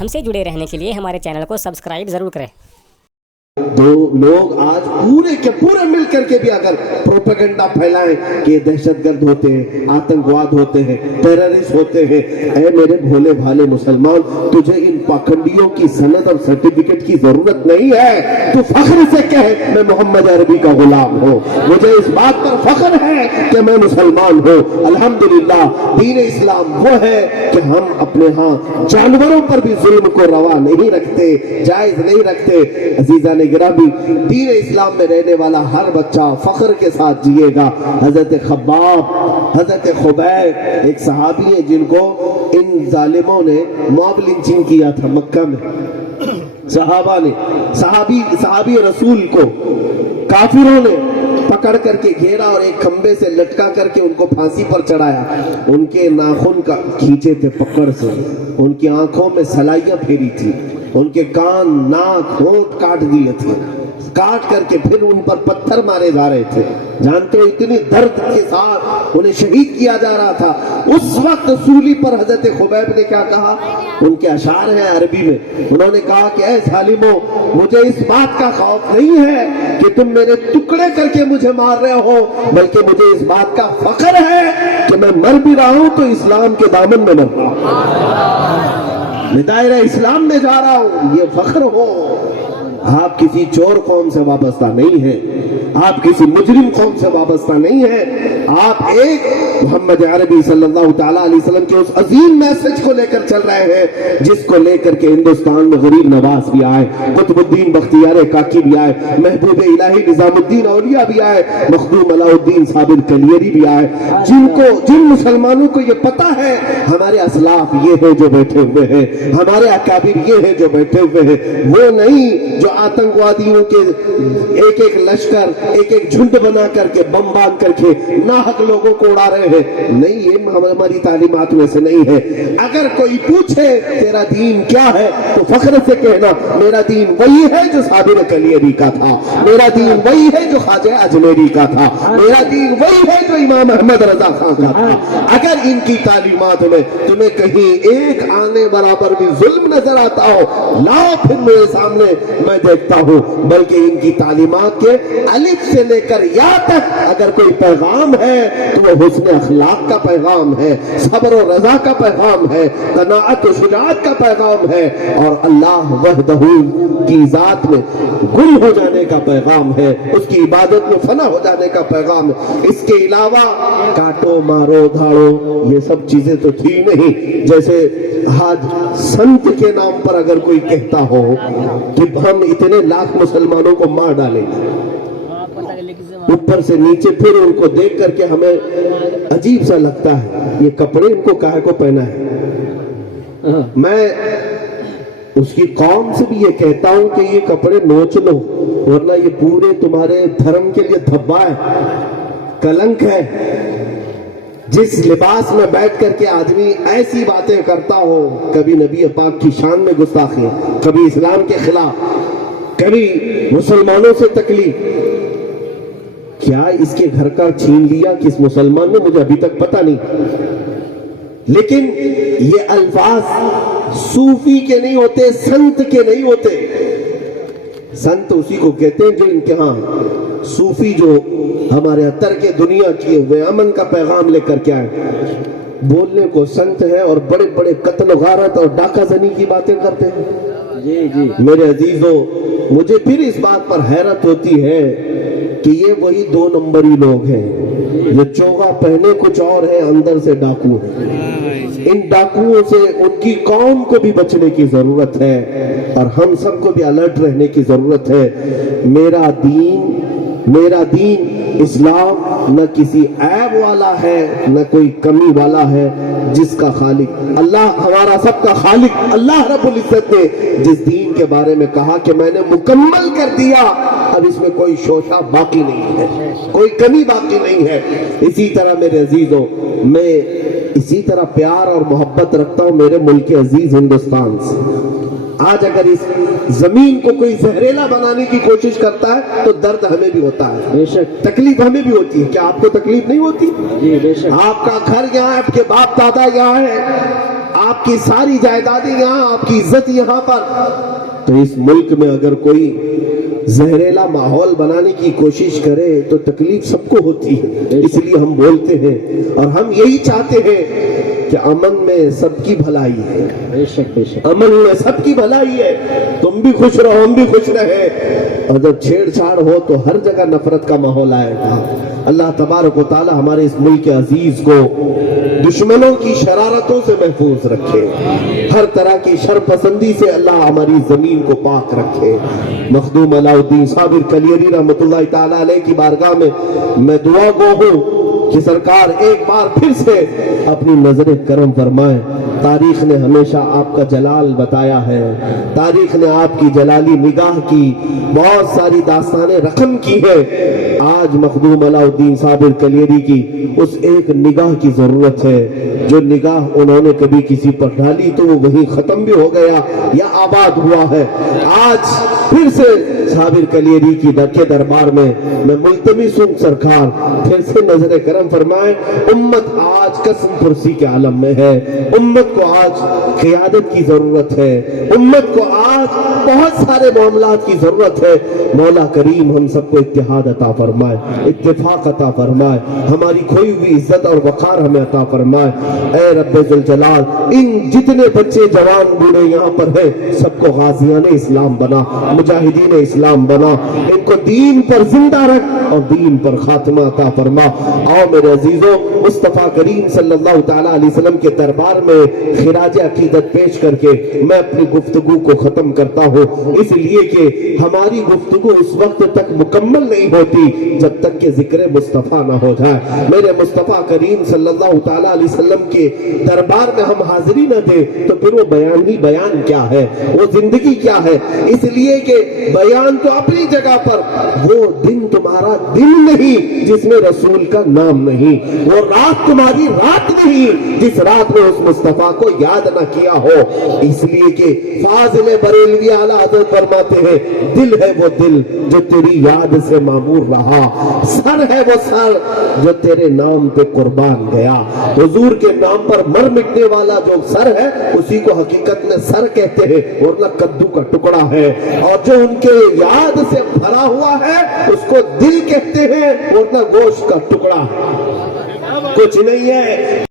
ہم سے جڑے رہنے کے لیے ہمارے چینل کو سبسکرائب ضرور کریں۔ دو لوگ آج پورے کے پورے مل کر کے بھی اگر پروپیگنڈا پھیلائیں کہ یہ دہشت گرد ہوتے ہیں، آتنکواد ہوتے ہیں، ٹیررسٹ ہوتے ہیں، اے میرے بھولے بھالے مسلمان، تجھے ان پاکھنڈیوں کی سند اور سرٹیفکیٹ کی ضرورت نہیں ہے۔ تو فخر سے کہے میں محمد عربی کا غلام ہوں، مجھے اس بات پر فخر ہے کہ میں مسلمان ہوں۔ الحمدللہ دین اسلام وہ ہے کہ ہم اپنے ہاں جانوروں پر بھی ظلم کو روا نہیں رکھتے، جائز نہیں رکھتے۔ عزیزان گرامی، دین اسلام میں رہنے والا ہر بچہ فخر کے ساتھ جیے گا۔ حضرت خبیب ایک صحابی ہے جن کو ان ظالموں نے موب لنچنگ کیا تھا مکہ میں، صحابہ نے، صحابی رسول کو کافروں نے پکڑ کر کے گھیرا اور ایک کھمبے سے لٹکا کر کے ان کو پھانسی پر چڑھایا۔ ان کے ناخن کا کھینچے تھے پکڑ سے، ان کی آنکھوں میں سلائیاں پھیری تھی، ان کے کان، ناک، ہونٹ کاٹ دیے تھے، کاٹ کر کے پھر ان پر پتھر مارے جا رہے تھے۔ جانتے ہو اتنی درد کے ساتھ انہیں شہید کیا جا رہا تھا۔ اس وقت سولی پر حضرت خبیب نے کیا کہا؟ ان کے اشعار ہیں عربی میں، انہوں نے کہا کہ اے ظالمو، مجھے اس بات کا خوف نہیں ہے کہ تم میرے ٹکڑے کر کے مجھے مار رہے ہو، بلکہ مجھے اس بات کا فخر ہے کہ میں مر بھی رہا ہوں تو اسلام کے دامن میں مر رہا ہوں، میں دائرہ اسلام میں جا رہا ہوں، یہ فخر ہو۔ آپ کسی چور قوم سے وابستہ نہیں ہیں، آپ کسی مجرم قوم سے وابستہ نہیں ہیں، آپ ایک محمد عربی صلی اللہ تعالیٰ علیہ وسلم کے اس عظیم میسج کو لے کر چل رہے ہیں جس کو لے کر کے ہندوستان میں غریب نواز بھی آئے، قطب الدین بختیار کاکی بھی آئے، محبوب الہی نظام الدین اولیاء بھی آئے، مخدوم علاء الدین صابر کلیری بھی آئے، جن مسلمانوں کو یہ پتا ہے ہمارے اسلاف یہ ہے جو بیٹھے ہوئے ہیں، ہمارے اکابر یہ ہے جو بیٹھے ہوئے ہیں، وہ نہیں جو آتنکوادیوں کے ایک ایک لشکر، ایک ایک جھنڈ بنا کر کے بم باندھ کر کے ناحق لوگوں کو اڑا رہے ہیں۔ نہیں، یہ ہماری تعلیمات میں سے نہیں ہے۔ اگر کوئی پوچھے تیرا دین کیا ہے تو فخر سے کہنا میرا دین وہی ہے جو صابر کلیری کا تھا، میرا دین وہی ہے جو خواجہ اجمیری کا تھا، میرا دین وہی ہے جو امام احمد رضا خان کا تھا۔ اگر ان کی تعلیمات میں تمہیں کہیں ایک آنے برابر بھی ظلم نظر آتا ہو، لاؤ پھر میرے سامنے، میں دیکھتا ہوں۔ بلکہ ان کی تعلیمات کے الف سے لے کر یا تک اگر کوئی پیغام ہے تو وہ حسن اخلاق کا پیغام ہے، صبر و رضا کا پیغام ہے، قناعت و شجاعت کا پیغام ہے، اور اللہ وحدہ کی ذات میں گم ہو جانے کا پیغام ہے، اس کی عبادت میں فنا ہو جانے کا پیغام ہے۔ اس کے علاوہ کاٹو مارو دھاڑو یہ سب چیزیں تو تھی نہیں۔ جیسے آج سنت کے نام پر اگر کوئی کہتا ہو کہ ہم اتنے لاکھ مسلمانوں کو مار ڈالیں گے، اوپر سے نیچے پھر ان کو دیکھ کر کے ہمیں عجیب سا لگتا ہے، یہ کپڑے ان کو کاہے کو پہنا ہے۔ میں اس کی قوم سے بھی یہ کہتا ہوں کہ یہ کپڑے نوچ لو، ورنہ یہ پورے تمہارے دھرم کے لیے دھبا ہے، کلنک ہے۔ جس لباس میں بیٹھ کر کے آدمی ایسی باتیں کرتا ہو، کبھی نبی پاک کی شان میں گستاخی، کبھی اسلام کے خلاف، کبھی مسلمانوں سے تکلیف، کیا اس کے گھر کا چھین لیا کس مسلمان نے؟ مجھے ابھی تک پتہ نہیں، لیکن یہ الفاظ صوفی کے نہیں ہوتے، سنت کے نہیں ہوتے۔ سنت اسی کو کہتے ہیں جو ان کے ہاں، صوفی جو ہمارے اتر کے دنیا کیے ہوئے امن کا پیغام لے کر کے آئے، بولنے کو سنت ہے اور بڑے بڑے قتل و غارت اور ڈاکہ زنی کی باتیں کرتے ہیں۔ جی میرے عزیزو، مجھے پھر اس بات پر حیرت ہوتی ہے کہ یہ وہی دو نمبری لوگ ہیں، یہ چوغا پہنے کچھ اور ہیں، اندر سے ڈاکو ہیں۔ ان ڈاکوؤں سے ان کی قوم کو بھی بچنے کی ضرورت ہے اور ہم سب کو بھی الرٹ رہنے کی ضرورت ہے۔ میرا دین اسلام نہ کسی عیب والا ہے نہ کوئی کمی والا ہے، جس کا خالق اللہ، ہمارا سب کا خالق اللہ رب العزت نے جس دین کے بارے میں کہا کہ میں نے مکمل کر دیا، اب اس میں کوئی شوشہ باقی نہیں ہے، کوئی کمی باقی نہیں ہے۔ اسی طرح میرے عزیزوں، میں اسی طرح پیار اور محبت رکھتا ہوں میرے ملک عزیز ہندوستان سے۔ آج اگر اس زمین کو کوئی زہریلا بنانے کی کوشش کرتا ہے تو درد ہمیں بھی ہوتا ہے، بے شک تکلیف ہمیں بھی ہوتی ہے۔ کیا آپ کو تکلیف نہیں ہوتی؟ جی بے شک۔ آپ کا گھر یہاں ہے، آپ کے باپ دادا یہاں ہے، آپ کی ساری جائیدادیں یہاں، آپ کی عزت یہاں پر، تو اس ملک میں اگر کوئی زہریلا ماحول بنانے کی کوشش کرے تو تکلیف سب کو ہوتی ہے. اس لیے ہم بولتے ہیں اور ہم یہی چاہتے ہیں کہ امن میں سب کی بھلائی ہے. بے شک بے شک. امن میں سب کی بھلائی ہے. تم بھی خوش رہو، ہم بھی خوش رہے. اور جب چھیڑ چھاڑ ہو تو ہر جگہ نفرت کا ماحول آئے گا. اللہ تبارک و تعالی ہمارے اس ملک عزیز کو دشمنوں کی شرارتوں سے محفوظ رکھے، ہر طرح کی شر پسندی سے اللہ ہماری زمین کو پاک رکھے. مخدوم علاء الدین صابر کلیری رحمۃ اللہ تعالی علیہ کی بارگاہ میں دعا گو ہوں کہ سرکار ایک بار پھر سے اپنی نظر کرم فرمائے. تاریخ نے ہمیشہ آپ کا جلال بتایا ہے، تاریخ نے آپ کی جلالی نگاہ کی بہت ساری داستانیں رقم کی ہے. آج مخدوم علاء الدین صابر کلیری کی اس ایک نگاہ کی ضرورت ہے. جو نگاہ انہوں نے کبھی کسی پر ڈالی تو وہ وہیں ختم بھی ہو گیا یا آباد ہوا ہے. آج پھر سے صابر کلیری کی کے دربار میں ملتمس ہوں سرکار پھر سے نظر کرم فرمائے. امت آج قسم پرسی کے عالم میں ہے، امت کو آج قیادت کی ضرورت ہے، امت کو آج بہت سارے معاملات کی ضرورت ہے. مولا کریم ہم سب کو اتحاد عطا فرمائے، اتفاق عطا فرمائے، ہماری کھوئی ہوئی عزت اور وقار ہمیں عطا فرمائے. اے رب ذوالجلال ان جتنے بچے جوان بوڑھے یہاں پر ہیں سب کو غازیان اسلام بنا، مجاہدین اسلام بنا، ان کو دین پر زندہ رکھ اور دین پر خاتمہ عطا فرما. آؤ میرے عزیزوں، مصطفیٰ کریم صلی اللہ تعالیٰ علیہ وسلم کے دربار میں خراج عقیدت پیش کر کے میں اپنی گفتگو کو ختم کرتا ہوں، اس لیے کہ ہماری گفتگو اس وقت تک مکمل نہیں ہوتی جب تک کہ ذکر مصطفیٰ نہ ہو جائے. میرے مصطفیٰ کریم صلی اللہ تعالیٰ علیہ وسلم کے دربار میں ہم حاضری نہ دیں تو پھر وہ بیان ہی بیان کیا ہے، وہ زندگی کیا ہے. اس لیے کہ بیان تو اپنی جگہ پر، وہ دن تمہارا دن نہیں جس میں رسول کا نام نہیں، وہ رات تمہاری رات نہیں جس رات میں اس مصطفیٰ کو یاد نہ کیا ہو. اس لیے کہ فاضل بریلوی اعلیٰ حضرت فرماتے ہیں دل ہے وہ دل جو تیری یاد سے معمور رہا، سر ہے وہ سر جو تیرے نام پہ قربان گیا. حضور کے نام پر مر مٹنے والا جو سر ہے اسی کو حقیقت میں سر کہتے ہیں ورنہ کدو کا ٹکڑا ہے، اور جو ان کے یاد سے بھرا ہوا ہے اس کو دل کہتے ہیں ورنہ گوشت کا ٹکڑا ہے، کچھ نہیں ہے.